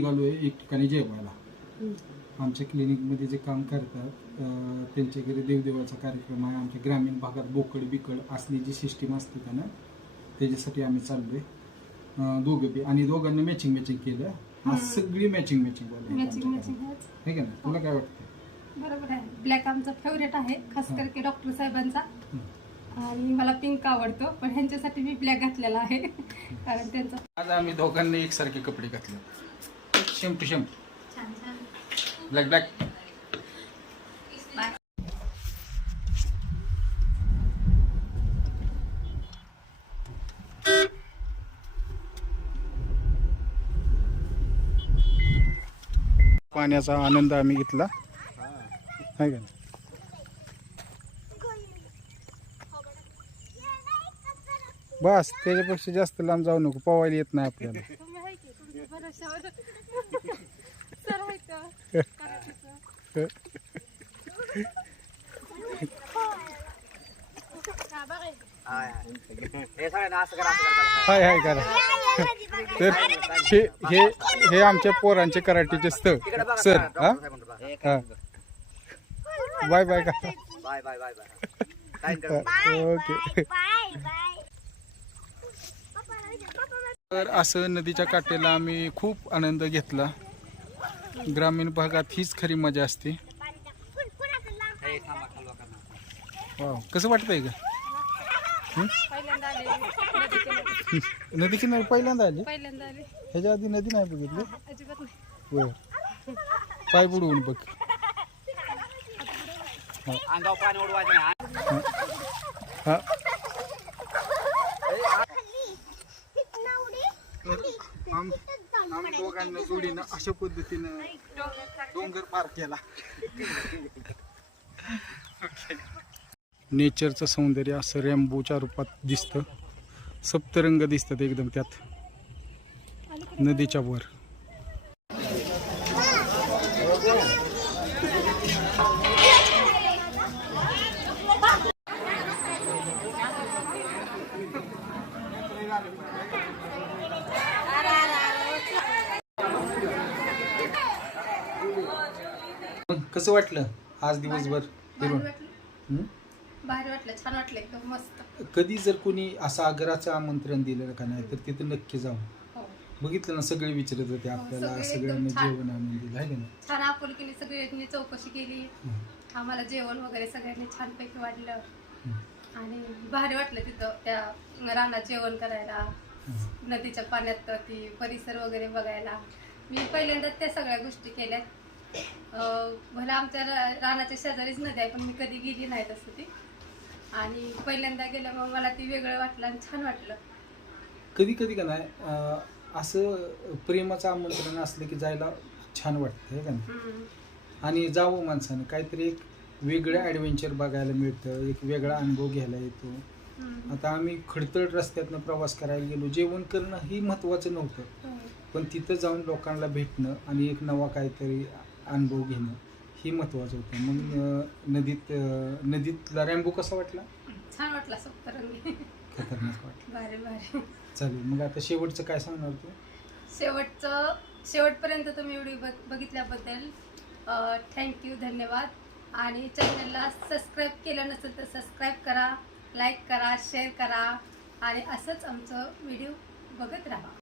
निघालो आहे एक ठिकाणी जेवायला. आमच्या क्लिनिकमध्ये जे काम करतात त्यांच्या घरी देवदेवाचा कार्यक्रम आहे. आमच्या ग्रामीण भागात बोकड बिकड असली जी सिस्टीम असते त्यांना त्याच्यासाठी आम्ही चाललोय. अं, दोघं बी. आणि दोघांनी मॅचिंग मॅचिंग केलं. आज सगळी मॅचिंग मॅचिंग मॅचिंग मॅचिंग आहे का? ना तुला काय वाटतं बरोबर आहे. ब्लॅक आमचा फेवरेट आहे खास करके डॉक्टर साहेबांचा. आणि मला पिंक आवडतो पण ह्यांच्यासाठी मी ब्लॅक घातलेला आहे. कारण त्यांचा आज आम्ही दोघांनी एकसारखे कपडे घातले. शेम टू शेम छान छान. ब्लॅक ब्लॅक पाण्याचा आनंद आम्ही घेतला. आहे का नाही? बस त्याच्यापेक्षा जास्त लांब जाऊ नको. पवायला येत नाही आपल्याला. सर आहे का. हा. हाय हाय करा तर हे हे हे आमच्या पोरांचे कराटेचे स्थळ सर हा हा बाय बाय का bye bye bye bye okay तर असं नदीच्या काठेला आम्ही खूप आनंद घेतला. ग्रामीण भागात हीच खरी मजा असते. वाव कसं वाटतंय का नदी किनारी. पहिल्यांदा आली? ह्याच्या आधी नदी नाही बघितली? बर. पाय बुडवून बघ. हा. आम्ही दोघांना जोडीनं अशा पद्धतीनं डोंगर पार केला. नेचरचं सौंदर्य असं रेम्बोच्या रूपात दिसतं. सप्तरंग दिसतात एकदम त्यात. नदीच्या वर. कसं वाटलं आज दिवसभर भारी फिरून? वाटलं. हं? वाटलं. छान वाटलं एकदम मस्त. कधी जर कोणी असं आग्राचं आमंत्रण दिलं का नाही तर तिथं नक्की जाऊ हो. बघितलं ना सगळे विचारत होते आपल्याला सगळे सगळ्यांनी छान. जेवण आणून दिलं आहे नाही? छान आपुलकीने सगळ्यांनी चौकशी केली. हं. आम्हाला जेवण वगैरे सगळ्यांनी छानपैकी वाटलं हं. आणि भारी वाटलं तिथं त्या रानात जेवण करायला हं. नदीच्या पाण्यात ती परिसर वगैरे बघायला. मी पहिल्यांदा त्या सगळ्या गोष्टी केल्या. भला आमच्या रानाच्या शेजारीच नदी आहे पण मी कधी गेली नाही तसं ती आणि पहिल्यांदा गेल्यामुळे मला ती वेगळं वाटलं आणि छान वाटलं कधी कधी का नाही अं, असं प्रेमाचं आमंत्रण असलं की जायला छान वाटतं आहे का नाही हम्म. आणि जावं माणसानं काहीतरी एक वेगळं ॲडव्हेंचर बघायला मिळतं एक वेगळा अनुभव घ्यायला येतो हम्म. आता आम्ही खडतळ रस्त्यातनं प्रवास करायला गेलो जेवण करणं ही महत्त्वाचं नव्हतं हो. पण तिथं जाऊन लोकांना भेटणं आणि एक नवा काहीतरी अनुभव घेणं ही महत्त्वाचं होतं. मग अं, नदीत अं, नदीतला रॅम्बो कसा वाटला? छान वाटला सप्तरंगी खतरनाक वाटला. भारी भारी. चालेल मग आता शेवटचं काय सांगणार तू? शेवटचं शेवटपर्यंत तुम्ही व्हिडिओ बघ बघितल्याबद्दल थँक्यू धन्यवाद. आणि चॅनलला सबस्क्राईब केलं नसेल तर सबस्क्राईब करा लाईक करा शेअर करा. आणि असंच आमचं व्हिडिओ बघत राहा.